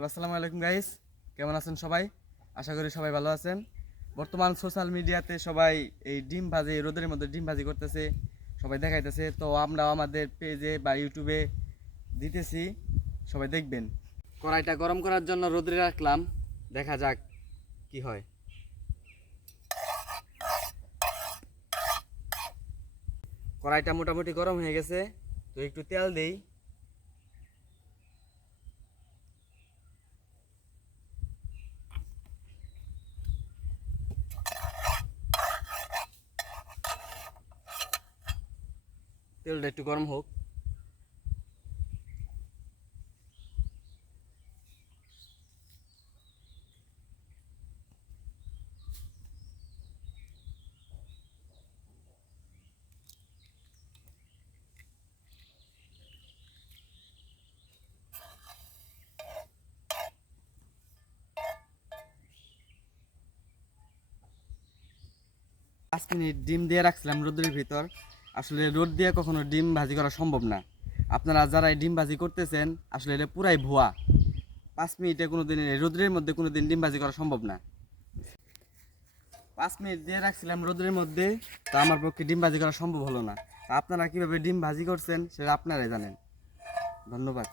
Hello, আসসালামু আলাইকুম guys কেমন আছেন সবাই? আশা করি সবাই ভালো আছেন। বর্তমান সোশ্যাল মিডিয়াতে সবাই এই ডিম ভাজি, রোদের মধ্যে ডিম ভাজি করতেছে, সবাই দেখাইতেছে। তো আমরা আমাদের পেজে বা ইউটিউবে দিতেছি, সবাই দেখবেন। কড়াইটা গরম করার জন্য রোদে রাখলাম, দেখা যাক কি হয়। কড়াইটা মোটামুটি গরম হয়ে গেছে, তো একটু তেল দেই। তেলটা একটু গরম হোক। পাঁচ মিনিট ডিম দিয়ে রাখছিলাম রোদের ভিতর। আসলে রোদ দিয়ে কখনো ডিম ভাজি করা সম্ভব না। আপনারা যারা ডিম ভাজি করতেছেন, আসলে এটা পুরাই ভুয়া। পাঁচ মিনিটে কোনো দিন রোদ্রের মধ্যে কোনো দিন ডিম ভাজি করা সম্ভব না। পাঁচ মিনিট দিয়ে রাখছিলাম রোদ্রের মধ্যে, তা আমার পক্ষে ডিম ভাজি করা সম্ভব হলো না। আপনারা কীভাবে ডিম ভাজি করছেন, সেটা আপনারাই জানেন। ধন্যবাদ।